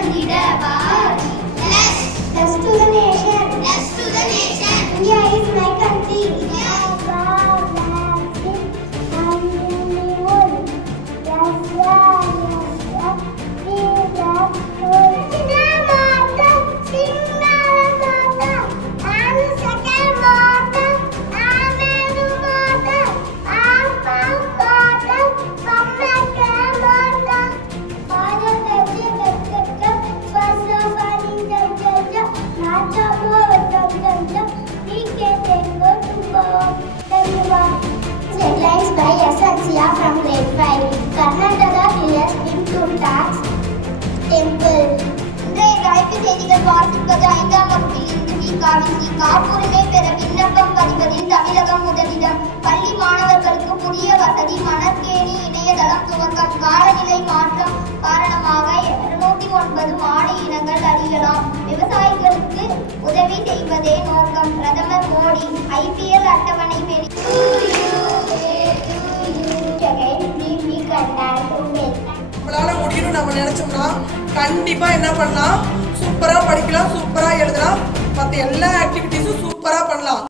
Bless to the nation. India is my country. Headlines by SNCR from grade 5. Karnataka clears income tax temple. இன்றைய தலைப்பு செய்திகள் வாசிப்பது 5ஆம் வகுப்பில் இருந்து வீகாவிசி. காப்புரிமை பெற விண்ணப்பம் பதிவதில் தமிழகம் முதலிடம். பள்ளி மாணவர்களுக்கு புதிய வசதி. மணற்கேணி இணையதளம் துவக்கம். காலநிலை மாற்றம் காரணமாக 209 மாடி இனங்கள் அழியலாம். விவசாயிகளுக்கு உதவி செய்வதே நோக்கம். பிரதமர் மோடி. IPL அட்டவணை நம்மளால முடியும்னு நம்ம நினைச்சோம்னா கண்டிப்பா என்ன பண்ணலாம், சூப்பரா படிக்கலாம், சூப்பரா எழுதலாம், மற்ற எல்லா ஆக்டிவிட்டிஸும் சூப்பரா பண்ணலாம்.